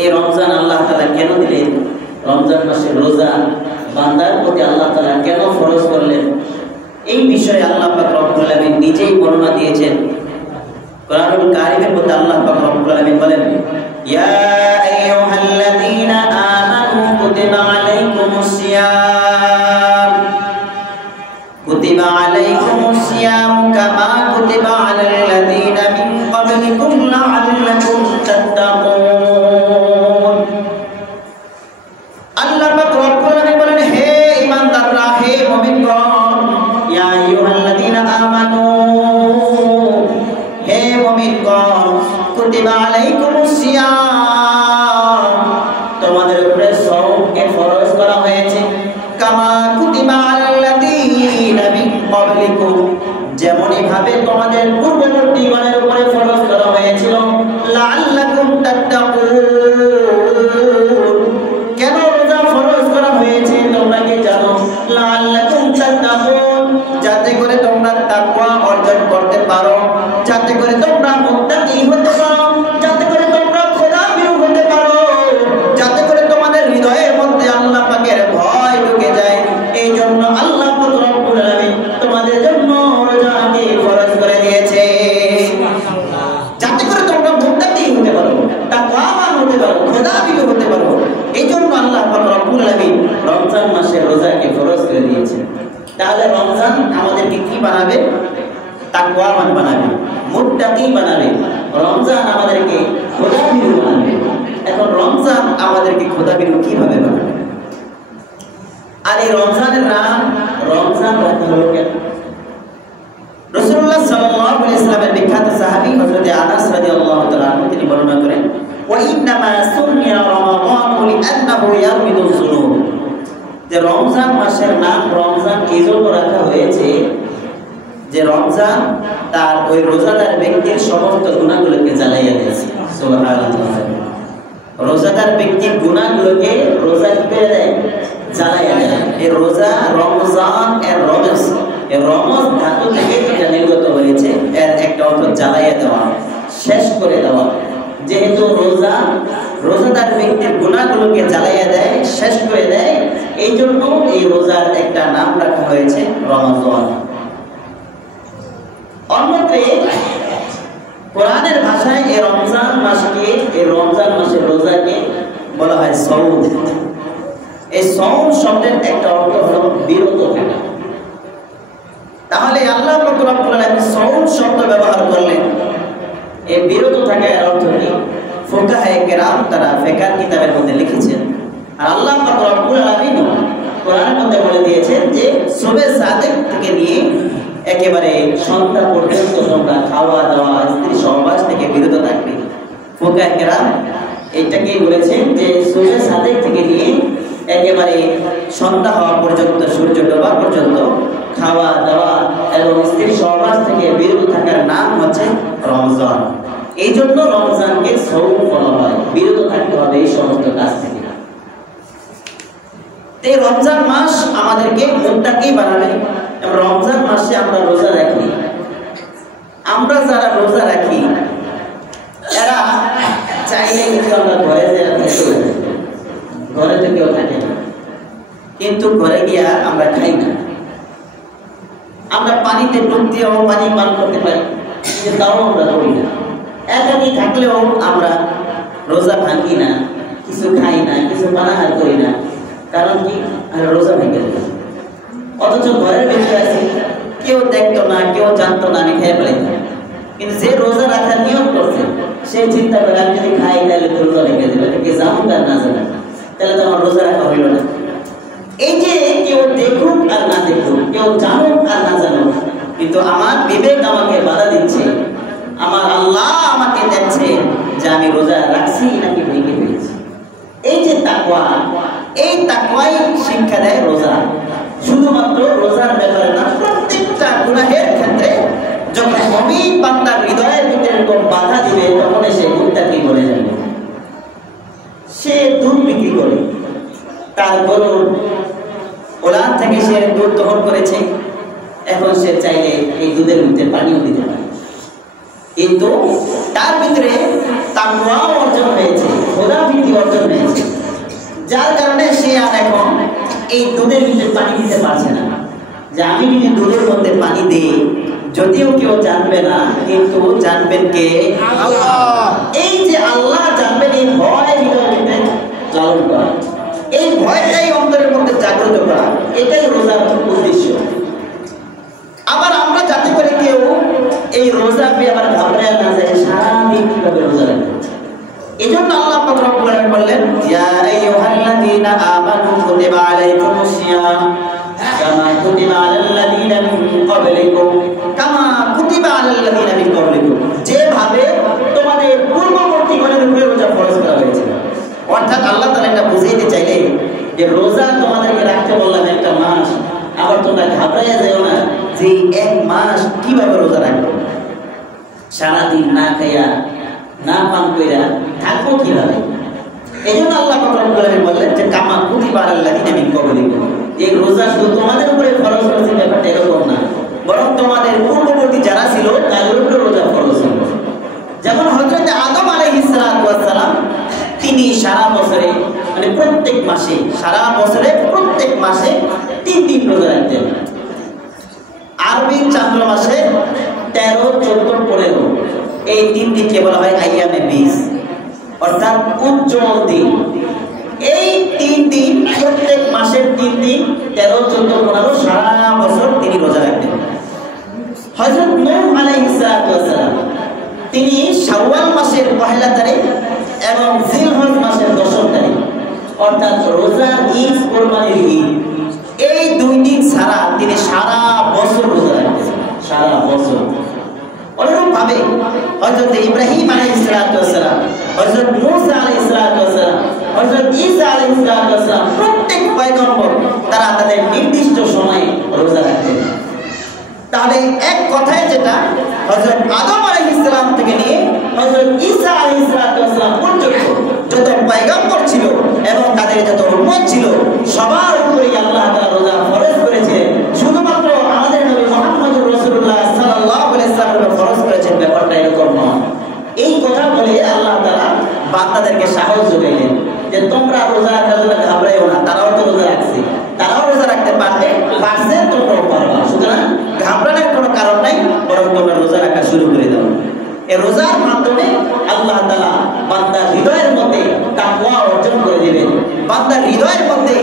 এই রমজান আল্লাহ তাআলা কেন দিলেন? রমজান মাসে রোজা বান্দার প্রতি আল্লাহ তাআলা কেন ফরজ করলেন? এই বিষয়ে আল্লাহ পাক রব্বুল আলামিন নিজেই বর্ণনা দিয়েছেন। কোরআনুল কারীমের মধ্যে আল্লাহ পাক রব্বুল আলামিন বলেন, ইয়া আইয়ুহাল্লাযীনা আমানু কুতিবা আলাইকুমুস সিয়াম কুতিবা আলাইকুমুস সিয়াম কামা কুতিবা আলাল লাযীনা মিন ক্বাবলিকুম লাআল্লাকুম তাত্তাকুন। আল্লাহ পাক রব্বুল আলামিন বলেন, হে ঈমানদাররা, হে মুমিনগণ, ইয়া আইয়ুহাল্লাযীনা আমানু, হে মুমিনগণ, কুতিবা আলাইকুমুস সিয়াম, তোমাদের উপরে সওমকে ফরজ করা হয়েছে, কামা কুতিবা আলাল লাযীনা মিন ক্বাবলিকুম, যেমনি ভাবে তোমাদের পূর্ববর্তী গণের উপরে ফরজ করা হয়েছিল, লাআল্লাকুম তাত্তাকুন। কেন রোজা ফরজ করা হয়েছে তোমরা কি জানো? লাআল্লাকুম তাত্তাকুন, যাতে করে তোমরা তাকওয়া অর্জন করতে পারো, যাতে করে তোমরা মুত্তাকি হতে পারো, যাতে করে তোমরা খোদাভীরু হতে পারো, যাতে করে তোমাদের হৃদয়ের মধ্যে আল্লাহ পাকের ভয় ঢুকে যায়। এই জন্য আল্লাহ পাক রব্বুল আলামিন তোমাদের জন্য রোজাকে ফরজ করে দিয়েছে, যাতে করে তোমরা মুত্তাকি হতে পারো, তাকওয়াবান হতে পারো, খোদাভীরু হতে পারো। এই জন্য আল্লাহ পাক রব্বুল আলামিন রমজান মাসে রোজাকে ফরজ করে দিয়েছে। তাহলে রমজান আমাদেরকে কি বানাবে? তাকওয়াবান বানাবে, মুত্তাকি বানাবে। রমজান আমাদেরকে খোদাভীরু বানাবে। এখন রমজান আমাদেরকে খোদাভীরু কিভাবে বানাবে? আর এই রমজানের নাম রমজান রাখা হলো কেন? রাসূলুল্লাহ সাল্লাল্লাহু আলাইহি ওয়াসাল্লামের বিখ্যাত সাহাবী হযরত আনাস রাদিয়াল্লাহু তাআলা আনহু তিনি বর্ণনা করেন, ওয়া ইন্নামা সুমিয়া রমাদানু লিআন্নাহু ইয়ারমিদু যুনুব, যে রমজান মাসের নাম রমজান এজন্য রাখা হয়েছে যে রমজান তার ওই রোজাদার ব্যক্তির সমস্ত গুনাহগুলোকে জ্বালাইয়া দিয়েছে। সুবহানাল্লাহ। রোজাদার ব্যক্তির গুনাহগুলোকে রোজা কি করে দেয়? জ্বালাইয়া দেয়। এই রোজা রমজান এর রমজ, এই রমজ ধাতু থেকে এটা নির্গত হয়েছে। এর একটা অর্থ জ্বালাইয়া দেওয়া, শেষ করে দেওয়া। যেহেতু রোজা রোজাদার ব্যক্তির গুনাহগুলোকে জ্বালাইয়া দেয়, শেষ করে দেয়, এই জন্য এই রোজার একটা নাম রাখা হয়েছে রমজান। অন্যত্রে কোরআনের ভাষায় এই রমজান মাসকে, এই রমজান মাসের রোজাকে বলা হয় সওম। এই সওম শব্দের একটা অর্থ হলো বিরত থাকা। তাহলে আল্লাহ পাক রব্বুল আলামিন সওম শব্দ ব্যবহার করলেন। এই বিরত থাকার অর্থ কি? ফুকাহায়ে কেরাম তারা ফিকহ কিতাবের মধ্যে লিখেছেন। আর আল্লাহ পাক রব্বুল আলামিন কোরআনের মধ্যে বলে দিয়েছেন যে সুবে সাদিক থেকে নিয়ে একেবারে সন্ধ্যা পর্যন্ত তোমরা খাওয়া দাওয়া স্ত্রী সহবাস থেকে বিরত থাকবে। ফুকাহায়ে কেরাম এটাকেই বলেছেন যে সুবে সাদিক থেকে নিয়ে একেবারে সন্ধ্যা হওয়া পর্যন্ত, সূর্য ডোবা পর্যন্ত খাওয়া দাওয়া এবং স্ত্রী সহবাস থেকে বিরত থাকার নাম হচ্ছে রমজান। এই জন্য রমজানকে সওম বলা হয়, বিরত থাকতে হবে এই সমস্ত কাজ থেকে। এই রমজান মাস আমাদেরকে মুত্তাকি বানাবে। রমজান মাসে আমরা রোজা রাখি, আমরা যারা রোজা রাখি এরা চাইলে কিন্তু আমরা ঘরে ঘরে তো কেউ থাকে না, কিন্তু ঘরে গিয়া আমরা খাই না। আমরা পানিতে ডুব দিয়েও পানি পান করতে পারি, তাও আমরা করি না। একাকি থাকলেও আমরা রোজা ভাঙি না, কিছু খাই না, কিছু পানাহার করি না। কারণ কি? রোজা ভেঙে যাবে। অথচ ঘরের ভিতরে আছে, কেউ দেখতো না, কেউ জানতো না, আমি খেয়ে ফেলাইতাম। কিন্তু যে রোজা রাখার নিয়ম করছে সে চিন্তা করে আমি যদি খাই তাহলে তো রোজা ভেঙে যাবে, কে জানুক আর না জানুক, তাহলে তো আমার রোজা রাখা হইল না। এই যে কেউ দেখুক আর না দেখুক, কেউ জানুক আর না জানুক, কিন্তু আমার বিবেক আমাকে বাধা দিচ্ছে, আমার আল্লাহ আমাকে দেখছে যে আমি রোজা রাখছি নাকি ভেঙে ফেলেছি। এই যে তাকওয়া, এই তাকওয়াই শিক্ষা দেয় রোজা। শুধুমাত্র রোজার ব্যাপারে না, প্রত্যেকটা গুনাহের ক্ষেত্রে যখন মুমিন বান্দার হৃদয়ের ভিতরে কোন বাধা দিবে তখন সে মুত্তাকি বলে যাবে। সে দুধ বিক্রি করে, তার গরুর ওলান থেকে সে দুধ দহন করেছে, এখন সে চাইলে এই দুধের মধ্যে পানিও দিতে পারে, কিন্তু তার ভিতরে তাকওয়া অর্জন হয়েছে, খোদাভীতি যার কারণে সে আর এখন এই দুধের ভিতরে পানি দিতে পারছে না। যে আমি যদি দুধের মধ্যে পানি দিই, যদিও কেউ জানবে না, কিন্তু জানবেন কে? আল্লাহ। এই যে আল্লাহ জানবেন, এই ভয় হৃদয়ে লালন করা, এই ভয়টাই অন্তরের মধ্যে জাগ্রত করা, এটাই রোজার উদ্দেশ্য। আবার আমরা যাতে করে কেউ এই রোজা পেয়ে আবার ঘাবড়ায় না যায়, সারাদিন কিভাবে রোজা রাখবে। এই জন্য আল্লাহ পাক রব্বুল আলামিন বললেন, ইয়া আইয়ুহাল্লাযীনা আমানু কুতিবা আলাইকুমুস সিয়াম কামা কুতিবা আলাল্লাযীনা মিন ক্বাবলিকুম কামা কুতিবা আলাল্লাযীনা মিন ক্বাবলিকুম, যেভাবে তোমাদের পূর্ববর্তীগণের উপরে রোজা ফরজ করা হয়েছে। অর্থাৎ আল্লাহ তাআলা এটা বুঝাইতে চাইলেন যে রোজা তোমাদেরকে রাখতে বললাম একটা মাস, আবার তোমরা ঘাবড়াইয়া যাও না যে এক মাস কিভাবে রোজা রাখবো, সারাদিন না খাইয়া না পান কইরা থাকবো কিভাবে। এই জন্য আল্লাহ পাক রব্বুল আলামিন বললেন যে কামা কুতিবা আলাল্লাযীনা মিন ক্বাবলিকুম, যে রোজা শুধু তোমাদের উপরে ফরজ করেছে ব্যাপারটা এরকম না, বরং তোমাদের পূর্ববর্তী যারা ছিল তাদের উপরে রোজা ফরজ ছিল। যেমন হযরত আদম আলাইহিস সালাতু ওয়াস সালাম, তিনি সারা বছরে মানে প্রত্যেক মাসে, সারা বছরে প্রত্যেক মাসে 3 দিন রোজা রাখতেন। আরবি চান্দ্র মাসে 13, 14, 15 এই 3 দিনকে বলা হয় আইয়ামে বীজ, অর্থাৎ উজ্জ্বল দিন। এই 3 দিন প্রত্যেক মাসের 3 দিন 13, 14, 15 সারা বছর তিনি রোজা রাখতেন। হযরত নূহ আলাইহিস সালাম, তিনি শাওয়াল মাসের 1 তারিখ এবং জিলহজ মাসের 10 তারিখ, অর্থাৎ রোজার ঈদ, কোরবানির ঈদ, এই 2 দিন ছাড়া তিনি সারা বছর রোজা রাখতেন, সারা বছর। অনুরূপ ভাবে হযরত ইব্রাহিম আলাইহিস সালাম, হযরত মূসা আলাইহিস সালাম, হযরত ঈসা আলাইহিস সালাম, প্রত্যেক পয়গম্বর তারা তাদের নির্দিষ্ট সময়ে রোজা রাখতেন। তাহলে এক কথায় যেটা হযরত আদম আলাইহিস সালাম থেকে নিয়ে হযরত ঈসা আলাইহিস সালাম পর্যন্ত যত পয়গম্বর ছিল এবং তাদের যত উম্মত ছিল, সবার উপরেই আল্লাহ তাআলা রোজা ফরজ করেছেন। শুধুমাত্র আমাদের নবী মুহাম্মদুর রাসূলুল্লাহ সাল্লাল্লাহু আলাইহি ওয়াসাল্লাম ফরজ করেছেন, ব্যাপারটা এরকম নয়। এই কথা বলে আল্লাহ তাআলা বান্দাদেরকে সাহস যোগাইলেন যে তোমরা রোজা রাখার জন্য ঘাবড়াইও না, তারাও তো রোজা রাখছে, তারাও রোজা রাখতে পারছে, তোমরাও পারবা। সুতরাং ঘাবড়ানোর কোনো কারণ নাই, বরং তোমরা রোজা রাখা শুরু করে দাও। এই রোজার মাধ্যমে আল্লাহ তাআলা বান্দার হৃদয়ের মধ্যে তাকওয়া অর্জন করে দিবেন, বান্দার হৃদয়ের মধ্যে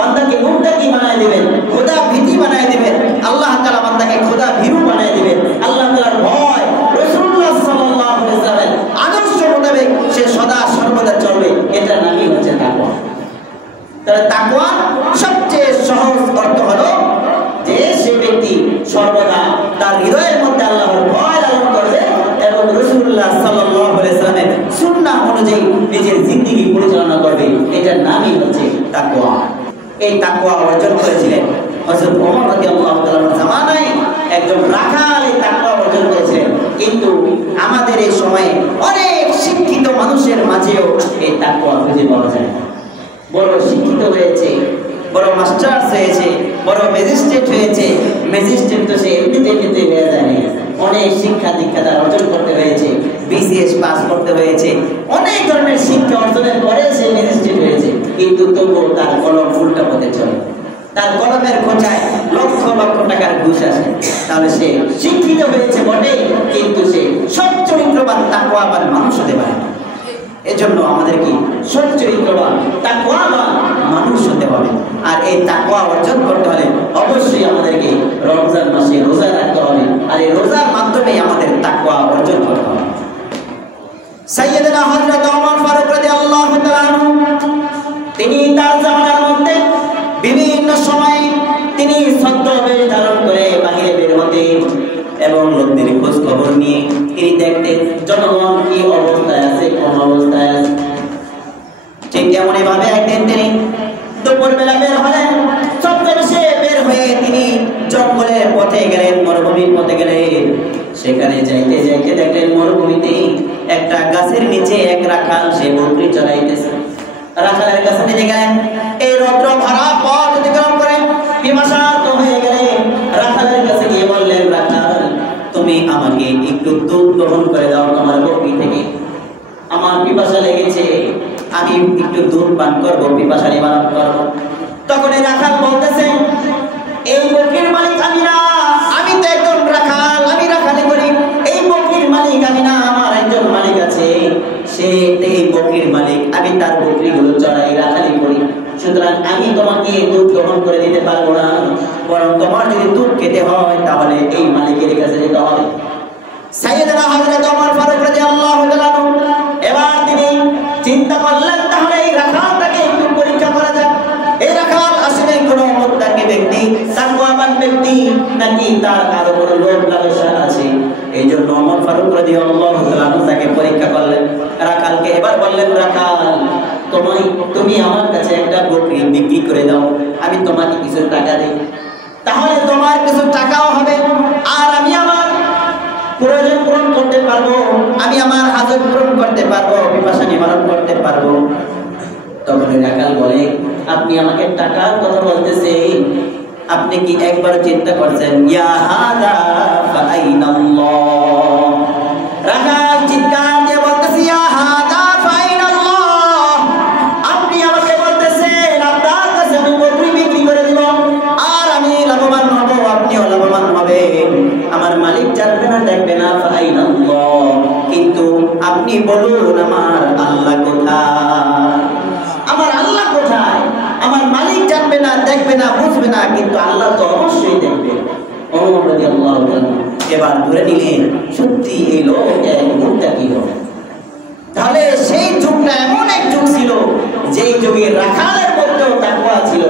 বান্দাকে মুত্তাকি বানায় দিবেন, খোদা ভীতি বানায় দিবেন। আল্লাহ তাআলা বান্দাকে খোদা ভীরু বানায় দিবেন। আল্লাহ তাআলার ভয়, রাসূলুল্লাহ সাল্লাল্লাহু আলাইহি ওয়াসাল্লামের আদর্শ মোতাবেক সে সদা সর্বদা চলবে, এটার নামই হচ্ছে তাকওয়া। তাহলে তাকওয়া সবচেয়ে সহজ অর্থ হলো যে সে ব্যক্তি সর্বদা তার হৃদয়ের মধ্যে আল্লাহর ভয় লালন করবে এবং রাসূলুল্লাহ সাল্লাল্লাহু আলাইহি ওয়াসাল্লামের সুন্নাহ অনুযায়ী নিজের জিন্দেগি পরিচালনা করবে, এটার নামই হচ্ছে তাকওয়া। এই তাকওয়া অর্জন করেছিলেন হযরত ওমর রাদিয়াল্লাহু তাআলার জামানায় একজন রাখাল এই তাকওয়া অর্জন করেছিলেন। কিন্তু আমাদের এই সময়ে অনেক শিক্ষিত মানুষের মাঝেও এই তাকওয়া খুঁজে পাওয়া যায়। বড় শিক্ষিত হয়েছে, বড় মাস্টার্স হয়েছে, বড় ম্যাজিস্ট্রেট হয়েছে, ম্যাজিস্ট্রেট তো সে এমনিতে হয়ে যায়নি, অনেক শিক্ষা দীক্ষা তার অর্জন করতে হয়েছে, বিসিএস পাস করতে হয়েছে, অনেক ধরনের শিক্ষা অর্জনের পরে সে ম্যাজিস্ট্রেট হয়েছে। কিন্তু তবুও তার কলম উল্টা পথে চলে, তার কলমের খোঁচায় লক্ষ লক্ষ টাকার ঘুষ আসে। তাহলে সে শিক্ষিত হয়েছে বটে, কিন্তু সে সৎ চরিত্রবান তাকওয়াবান মানুষ হতে পারে না। এজন্য আমাদের কি সৎ চরিত্রবান তাকওয়াবান মানুষ হতে হবে। আর এই তাকওয়া অর্জন করতে হলে অবশ্যই আমাদেরকে রমজান মাসে রোজা রাখতে হবে, আর এই রোজার মাধ্যমে আমাদের তাকওয়া অর্জন করতে হবে। সাইয়েদনা হযরত ওমর ফারুক রাদিয়াল্লাহু তাআলা আনহু, তিনি তার জামানার মধ্যে বিভিন্ন সময় তিনি ছদ্মবেশ ধারণ করে বাহিরে বের হতেন এবং লোকদের খোঁজ খবর নিয়ে তিনি দেখতেন জনগণ কি অবস্থায় আছে, কোন অবস্থায় আছে। ঠিক এমনই ভাবে একদিন তিনি দুপুরবেলা বের হলেন, ছদ্মবেশে বের হয়ে তিনি জঙ্গলের পথে গেলেন, মরুভূমির পথে গেলেন। সেখানে যাইতে যাইতে দেখলেন মরুভূমিতে একটা গাছের নিচে এক রাখাল সে বকরি চড়াইতেছে। রাখালের কাছে নিয়ে গেলেন, এই রৌদ্র ভরা পথ অতিক্রম করে পিপাসার্ত হয়ে গেলেন। রাখালের কাছে গিয়ে বললেন, রাখাল তুমি আমাকে একটু দুধ গ্রহণ করে দাও তোমার বকরি থেকে, আমার পিপাসা লেগেছে, আমি একটু দুধ পান করবো, পিপাসা নিবারণ করবো। তখন এই রাখাল বলতেছে, এই বকরির মালিক আমি না, আমি তো একজন রাখাল, আমি রাখালি করি। এই বকরির মালিক আমি না, আমার একজন মালিক আছে, সে এই বকরির মালিক, আমি তার বকরিগুলো চড়াই, রাখালি করি। সুতরাং আমি তোমাকে দুধ গ্রহণ করে দিতে পারবো না, বরং তোমার যদি দুধ খেতে হয় তাহলে এই মালিকের কাছে যেতে হবে। সাইয়েদনা হযরত ওমর ফারুক রাদিয়াল্লাহু তাআলা এবার তিনি চিন্তা করলেন, তাহলে এই রাখালটাকে একটু পরীক্ষা করা যাক। এই রাখাল আসলে কোনো মুত্তাকি ব্যক্তি, তাকওয়াবান ব্যক্তি, নাকি তার আরো কোনো লোভ লালসা আছে। এই জন্য ওমর ফারুক রাদিয়াল্লাহু তাআলা তাকে পরীক্ষা করলেন। রাখালকে এবার বললেন, রাখাল তুমি আমার কাছে একটা বকরি বিক্রি করে দাও, আমি তোমাকে কিছু টাকা দেই, তাহলে তোমার কিছু টাকাও হবে, আর আমি আমার প্রয়োজন পূরণ করতে পারবো, আমি আমার হাজত পূরণ করতে পারবো, পিপাসা নিবারণ করতে পারবো। তখন রাখাল বলে, আপনি আমাকে টাকার কথা বলতেছেন, আপনি কি একবার চিন্তা করছেন? ইয়া হাদা ফাইনাল্লাহ। রাখাল চিৎকার দিয়ে বলতেছে, ইয়া হাদা ফাইনাল্লাহ, আপনি আমাকে বলতেছেন আপনার কাছে আমি বকরি বিক্রি করে দিব, আর আমি লাভবান হব, আপনিও লাভবান হবেন, আমার মালিক জানবে না, দেখবে না, ফাইনাল্লাহ। কিন্তু আপনি বলুন, আমার আল্লাহ কোথায়? আমার আল্লাহ কোথায়? আমার মালিক জানবে না, দেখবে না, বুঝবে না, কিন্তু আল্লাহ তো অবশ্যই দেখবে। ওমর রাদিয়াল্লাহু তাআলা এবার ধরে নিলেন, সত্যি এই লোক এক মুত্তাকি লোক। তাহলে সেই যুগটা এমন এক যুগ ছিল, যেই যুগে রাখালের মধ্যেও তাকওয়া ছিল।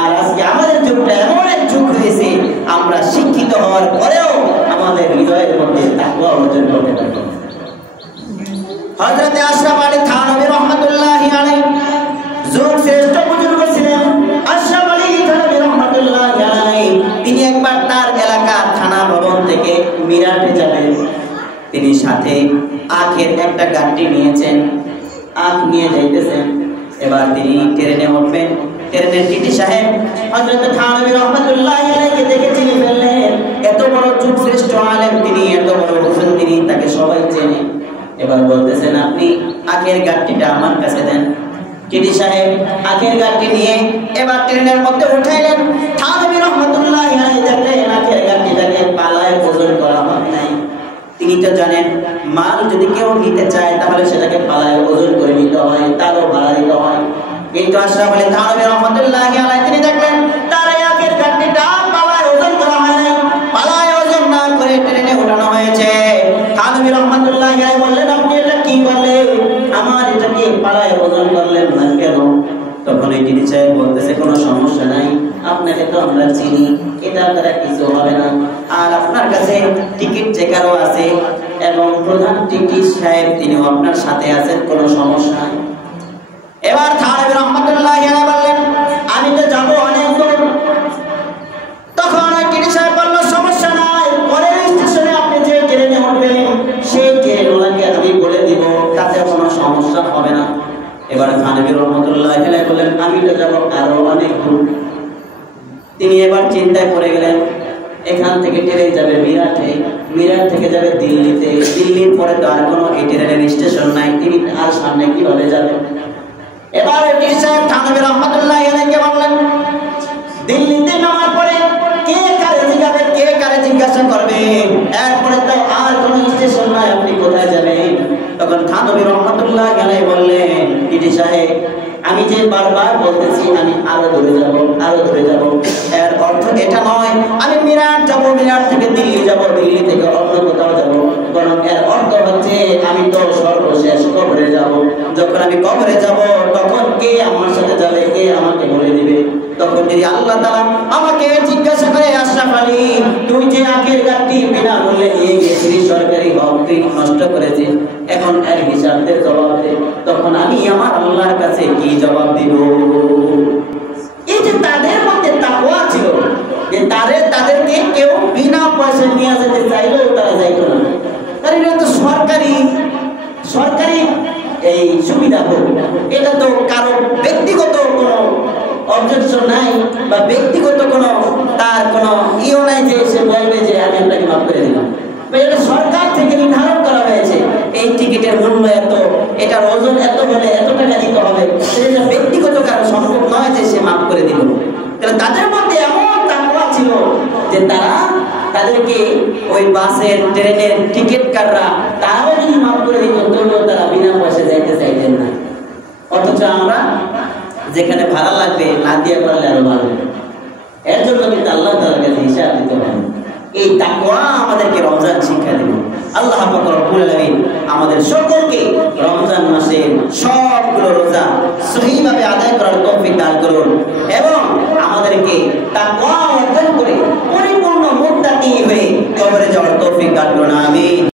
আর আজকে আমাদের যুগটা এমন এক যুগ হয়েছে, আমরা শিক্ষিত হওয়ার পরেও আমাদের হৃদয়ের মধ্যে তাকওয়া অর্জন করতে পারি। হযরত আশরাফ আলী থানভী রাহমাতুল্লাহি আলাইহি যুগ শ্রেষ্ঠ বুজুর্গ ছিলেন। আশরাফ আলী থানভী রাহমাতুল্লাহি আলাইহি তিনি একবার তার এলাকা থানা ভবন থেকে মিরাটে যাবেন। তিনি সাথে আখের একটা গাড়ি নিয়েছেন, আখ নিয়ে যাইতেছেন। এবার তিনি ট্রেনে উঠবেন। ট্রেনের টিটি সাহেব হযরত থানভী রাহমাতুল্লাহি আলাইহি দেখে চিনে ফেললেন, এত বড় যুগ শ্রেষ্ঠ আলেম তিনি, এত বড় হুজুর তিনি, তাকে সবাই চেনে। এবার বলতেছেন, আপনি আখের গাড়িটা আমার কাছে দেন। টিটি সাহেব আখের গাড়ি নিয়ে এবার ট্রেনের মধ্যে উঠাইলেন। থানভী রাহমাতুল্লাহি আলাইহি দেখলেন আখের গাড়িটাকে পালায় ওজন করা হয় নাই। তিনি তো জানেন, মাল যদি কেউ নিতে চায় তাহলে সেটাকে পালায় ওজন করে নিতে হয়, তারও ভাড়া দিতে হয়। কিন্তু আশরাফ আলী থানভী রাহমাতুল্লাহি আলাইহি তিনি দেখলেন তার আখের গাড়িটা পালায় ওজন করা হয় নাই, পালায় ওজন না করে ট্রেনে উঠানো হয়েছে। থানভী রাহমাতুল্লাহি আলাইহি বললেন, আপনি এটা কি করলেন? আমার এটাকে পালায় ওজন করলেন না কেন? তখন এই টিটি সাহেব বলতেছে, কোনো সমস্যা নাই, আপনাকে তো আমরা চিনি, এটা দ্বারা কিছু হবে না। আর আপনার কাছে টিকিট চেকারও আছে এবং প্রধান টিটি সাহেব তিনিও আপনার সাথে আছেন, কোনো সমস্যা নাই। এবার থানভী রাহমাতুল্লাহি আলাইহি বললেন, আমি তো যাবো অনেক দূর। তখন ওই টিটি সাহেব বলল, সমস্যা নাই, পরের স্টেশনে আপনি যে ট্রেনে উঠবেন সেই ট্রেনওয়ালাকে আমি বলে দিব, তাতে কোনো সমস্যা হবে না। এবার থানভী রাহমাতুল্লাহি আলাইহি বললেন, আমি তো যাবো আরো অনেক দূর। তিনি এবার চিন্তায় পড়ে গেলেন, এখান থেকে ট্রেন যাবে মিরাটে, মিরাট থেকে যাবে দিল্লিতে, দিল্লির পরে তো আর কোনো এই ট্রেনের স্টেশন নাই, তিনি আর সামনে কিভাবে যাবেন? এবার টিটি সাহেব থানভী রাহমাতুল্লাহি আলাইহি বললেন, দিল্লিতে নামার পরে কে কারে জিজ্ঞাসা, কে কারে জিজ্ঞাসা করবে? এরপরে তো আর কোনো স্টেশন নাই, আপনি কোথায় যাবেন? তখন থানভী রাহমাতুল্লাহি আলাইহি বললেন, টিটি সাহেব আমি যে বারবার বলতেছি আমি আরো দূরে যাব, আরো দূরে যাব, এর অর্থ এটা নয় আমি মিরাট যাব, মিরাট থেকে দিল্লি যাব, দিল্লি থেকে অন্য কোথাও যাব, বরং এর অর্থ হচ্ছে আমি তো সর্বশেষ কবরে যাব। যখন আমি কবরে যাব তখন কে আমার সাথে যাবে, কে আমাকে বলে দিবে? তখন যদি আল্লাহ তাআলা আমাকে জিজ্ঞাসা করে, আশরাফ আলী তুই যে আখের গাড়ি বিনামূল্যে নিয়ে গেছিলি, সরকারি হক তুই নষ্ট করেছিস, এখন এর হিসাব দে, জবাব দে, তখন আমি আমার আল্লাহর কাছে কি জবাব দিব? এই যে তাদের মধ্যে তাকওয়া ছিল, যে তাদেরকে কেউ বিনা পয়সা নিয়ে যেতে চাইলেও তারা যাইতো না, কারণ এটা তো সরকারি এই সুবিধা হোক, এটা তো কারো ব্যক্তিগত কোনো অবজেকশন নাই বা ব্যক্তিগত কোনো তার কোনো ইও নাই যে সে বলবে যে আমি আপনাকে মাফ করে দিলাম। এটা সরকার থেকে নির্ধারণ করা হয়েছে, এই টিকিটের মূল্য এত, এটার ওজন এত হলে এত টাকা দিতে দিল। তাহলে তাদের মধ্যে এমন তাকওয়া ছিল যে তাদেরকে ওই বাসের ট্রেনের টিকিট কাটরা তারাও যদি মাফ করে দিত তবুও তারা বিনা পয়সা যাইতে চাইতেন না। অথচ আমরা যেখানে ভাড়া লাগবে না দিয়ে পারলে আরো ভালো। এর জন্য কিন্তু আল্লাহ তাআলার কাছে হিসাব দিতে হবে। এই তাকওয়া আমাদেরকে রমজান শিক্ষা দেবে। আল্লাহ পাক রব্বুল আলামিন আমাদের সকলকে রমজান মাসে সবগুলো রোজা সহিভাবে আদায় করার তৌফিক দান করুন এবং আমাদেরকে তাকওয়া